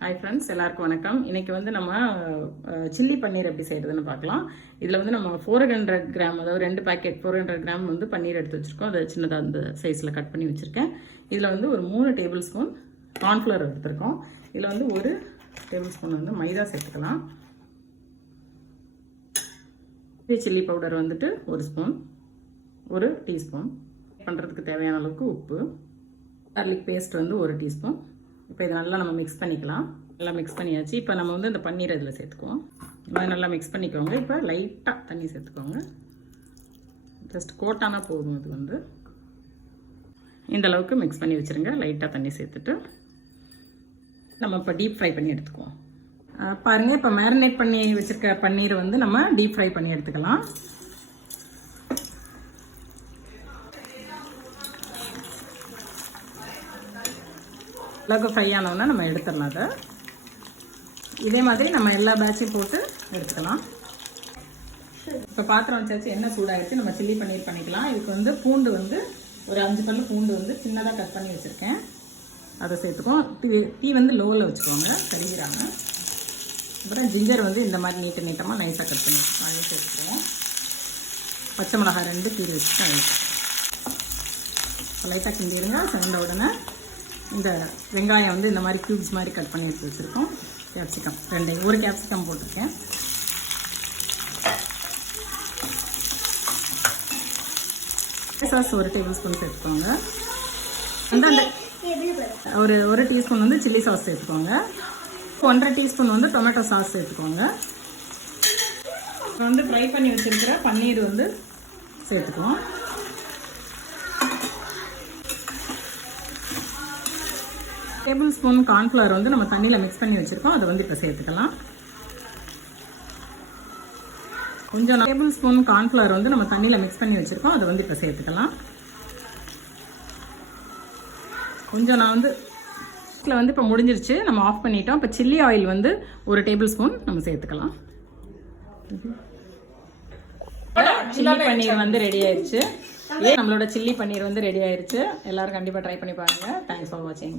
Hi friends, எல்லாருக்கும் வணக்கம். இன்றைக்கி வந்து நம்ம சில்லி பன்னீர் எப்படி செய்கிறதுன்னு பார்க்கலாம். இதில் வந்து நம்ம 400 கிராம், அதாவது 2 பேக்கெட் 400 கிராம் வந்து பன்னீர் எடுத்து வச்சுருக்கோம். அதை சின்னதாக அந்த சைஸில் கட் பண்ணி வச்சுருக்கேன். இதில் வந்து ஒரு 3 டேபிள் ஸ்பூன் கார்ன்ஃப்ளவர் எடுத்துருக்கோம். இதில் வந்து 1 டேபிள் ஸ்பூன் வந்து மைதா சேர்த்துக்கலாம். சில்லி பவுடர் வந்துட்டு 1 ஸ்பூன், 1 டீஸ்பூன். பண்ணுறதுக்கு தேவையான அளவுக்கு உப்பு, கார்லிக் பேஸ்ட் வந்து 1 டீஸ்பூன். இப்போ இதை நல்லா நம்ம மிக்ஸ் பண்ணிக்கலாம். நல்லா மிக்ஸ் பண்ணியாச்சு. இப்போ நம்ம வந்து இந்த பன்னீர் இதில் சேர்த்துக்குவோம். நல்லா மிக்ஸ் பண்ணிக்கோங்க. இப்போ லைட்டாக தண்ணி சேர்த்துக்கோங்க. ஜஸ்ட் கோட்டானா போதும். இது வந்து இந்த அளவுக்கு மிக்ஸ் பண்ணி வச்சுருங்க. லைட்டாக தண்ணி சேர்த்துட்டு நம்ம இப்போ டீப் ஃப்ரை பண்ணி எடுத்துக்குவோம். பாருங்கள், இப்போ மேரினேட் பண்ணி வச்சுருக்க பன்னீர் வந்து நம்ம டீப் ஃப்ரை பண்ணி எடுத்துக்கலாம். அளவுக்கு ஃப்ரை ஆனோன்னா நம்ம எடுத்துடலாம். அதை இதே மாதிரி நம்ம எல்லா பேட்சையும் போட்டு எடுத்துக்கலாம். இப்போ பாத்திரம் வச்சாச்சு, எண்ணெய் சூடாகிடுச்சு. நம்ம சில்லி பன்னீர் பண்ணிக்கலாம். இதுக்கு வந்து பூண்டு வந்து ஒரு 5 பல்லு பூண்டு வந்து சின்னதாக கட் பண்ணி வச்சுருக்கேன். அதை சேர்த்துக்கோம். டீ வந்து லோவில் வச்சுக்கோங்க, கருகிறாங்க. அப்புறம் ஜிஞ்சர் வந்து இந்த மாதிரி நீட்டமாக நைஸாக கட் பண்ணி வச்சுக்கோம். அதையும் சேர்த்துக்குவோம். பச்சை மிளகாய் 2 கீரை வச்சுட்டு லைட்டாக கிண்டிடுங்க. செவந்த உடனே இந்த வெங்காயம் வந்து இந்த மாதிரி க்யூப்ஸ் மாதிரி கட் பண்ணி எடுத்து வச்சுருக்கோம். கேப்சிகம் 2, 1 கேப்சிகம் போட்டிருக்கேன். சாஸ் 1 டேபிள் ஸ்பூன் சேர்த்துக்கோங்க. அந்த ஒரு டீஸ்பூன் வந்து சில்லி சாஸ் சேர்த்துக்கோங்க. 1.5 டீஸ்பூன் வந்து டொமேட்டோ சாஸ் சேர்த்துக்கோங்க. வந்து ஃப்ரை பண்ணி வச்சுருக்கிற பன்னீர் வந்து சேர்த்துக்குவோம். டேபிள் ஸ்பூன் கார்ன்ஃப்ளவர் வந்து நம்ம தண்ணியில் மிக்ஸ் பண்ணி வச்சுருக்கோம். அதை வந்து இப்போ சேர்த்துக்கலாம். கொஞ்சம் டேபிள் ஸ்பூன் கார்ன்ஃப்ளவர் வந்து நம்ம தண்ணியில் மிக்ஸ் பண்ணி வச்சுருக்கோம். அதை வந்து இப்போ சேர்த்துக்கலாம். கொஞ்சம் நான் வந்து இதில் வந்து இப்போ முடிஞ்சிருச்சு, நம்ம ஆஃப் பண்ணிட்டோம். இப்போ சில்லி ஆயில் வந்து 1 டேபிள் ஸ்பூன் நம்ம சேர்த்துக்கலாம். சில்லி பன்னீர் வந்து ரெடி ஆயிடுச்சு. நம்மளோட சில்லி பன்னீர் வந்து ரெடி ஆயிடுச்சு. எல்லோரும் கண்டிப்பாக ட்ரை பண்ணி பாருங்கள். தேங்க்ஸ் ஃபார் வாட்சிங்.